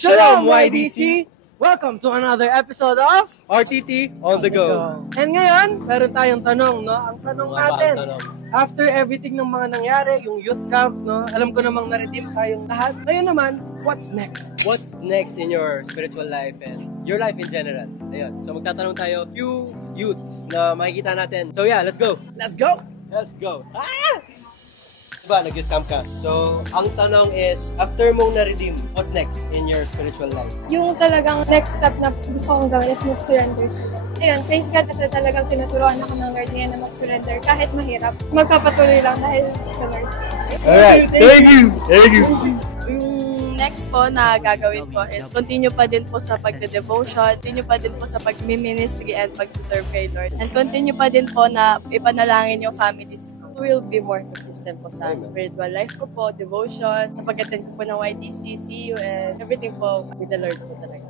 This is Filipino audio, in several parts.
Shalom YDC! Welcome to another episode of RTT on the go. And ngayon, meron tayong tanong, no? Ang tanong natin, after everything ng mga nangyari, yung youth camp, no? Alam ko namang na-redeem tayong lahat. Ngayon naman, what's next? What's next in your spiritual life and your life in general? Ayun. So magtatanong tayo, few youths na makikita natin. So yeah, let's go! Let's go! Let's go! Ah! Diba, nag-youth camp ka? So, ang tanong is, after mong na-redeem, what's next in your spiritual life? Yung talagang next step na gusto kong gawin is mag-surrender sila. Ayun, praise God kasi talagang tinuturuan ako ng Lord ngayon na mag-surrender kahit mahirap. Magpapatuloy lang dahil sa Lord. Alright, thank you! Thank you! Next po na gagawin ko is continue pa din po sa pagde-devotion, continue pa din po sa pag-ministry and pag-serve kay Lord. And continue pa din po na ipanalangin yung families ko. Will be more consistent po sa spiritual life ko po, devotion, sa pag-attend ko po ng YDC, CU, and everything po with the Lord po talaga.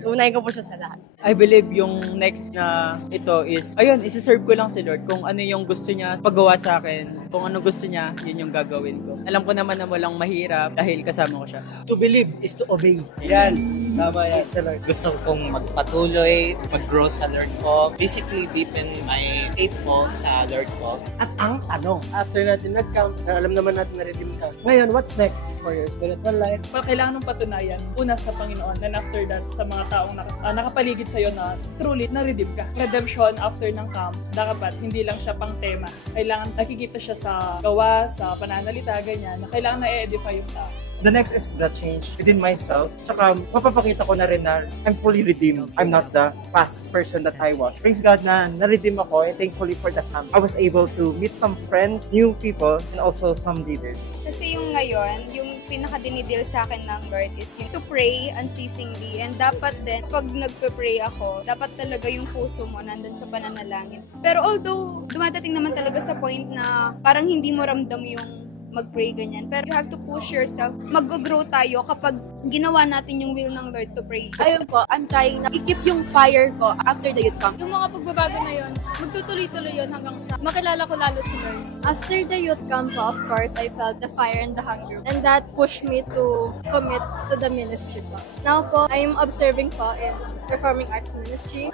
So, unahin ko po siya sa lahat. I believe yung next na ito is, ayun, isi-serve ko lang si Lord kung ano yung gusto niya paggawa sa akin. Kung ano gusto niya, yun yung gagawin ko. Alam ko naman na walang mahirap dahil kasama ko siya. To believe is to obey. Yan! Tama yan. Gusto kong magpatuloy, mag-grow sa Lord ko. Basically, deepen my faith po sa Lord ko. At ang tanong, after natin nag-count, alam naman natin na-redeem ka. Ngayon, what's next for your spiritual life? Kailangan ng patunayan, una sa Panginoon, and after that, sa mga taong nakapaligid sa'yo na truly na-redeem ka. Redemption after ng camp, dapat hindi lang siya pang tema. Kailangan nakikita siya sa gawa, sa pananalita, ganyan, na kailangan na-edify yung tao. The next is the change within myself. Tsaka mapapakita ko na rin na I'm fully redeemed. I'm not the past person that I was. Praise God na na-redeem ako, and thankfully for the camp. I was able to meet some friends, new people, and also some leaders. Kasi yung ngayon, yung pinaka-dinidil sa akin ng Lord is yung to pray unceasingly. And dapat din, pag nagpe-pray ako, dapat talaga yung puso mo nandun sa pananalangin. Pero although, dumadating naman talaga sa point na parang hindi mo ramdam yung mag-pray ganyan. Pero you have to push yourself. Mag-grow tayo kapag ginawa natin yung will ng Lord to pray. Ayun po, I'm trying na i-keep yung fire ko after the youth camp. Yung mga pagbabago na yun, magtutuloy-tuloy yun hanggang sa makilala ko lalo si Lord. After the youth camp, of course, I felt the fire and the hunger. And that pushed me to commit to the ministry po. Now po, I'm observing po in performing arts ministry.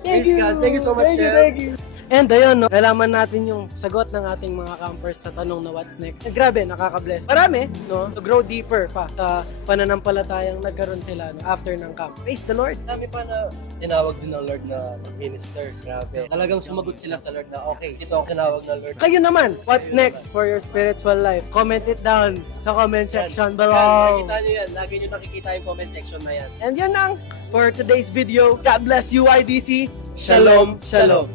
Thank you! Thank you so much, Thank you! And ayun, no, nalaman natin yung sagot ng ating mga campers sa tanong na what's next. And grabe, nakaka-bless. Marami, no, to grow deeper pa sa pananampalatayang nagkaroon sila no, after ng camp. Praise the Lord! Dami pa na tinawag din ng Lord na mag-minister. Grabe. Talagang sumagot sila sa Lord na, okay, ito ang tinawag ng Lord. Kayo naman, what's next for your spiritual life? Comment it down sa comment section below. Makikita nyo yan. Lagi nyo nakikita yung comment section na yan. And yan lang for today's video. God bless you, YDC. Shalom, shalom.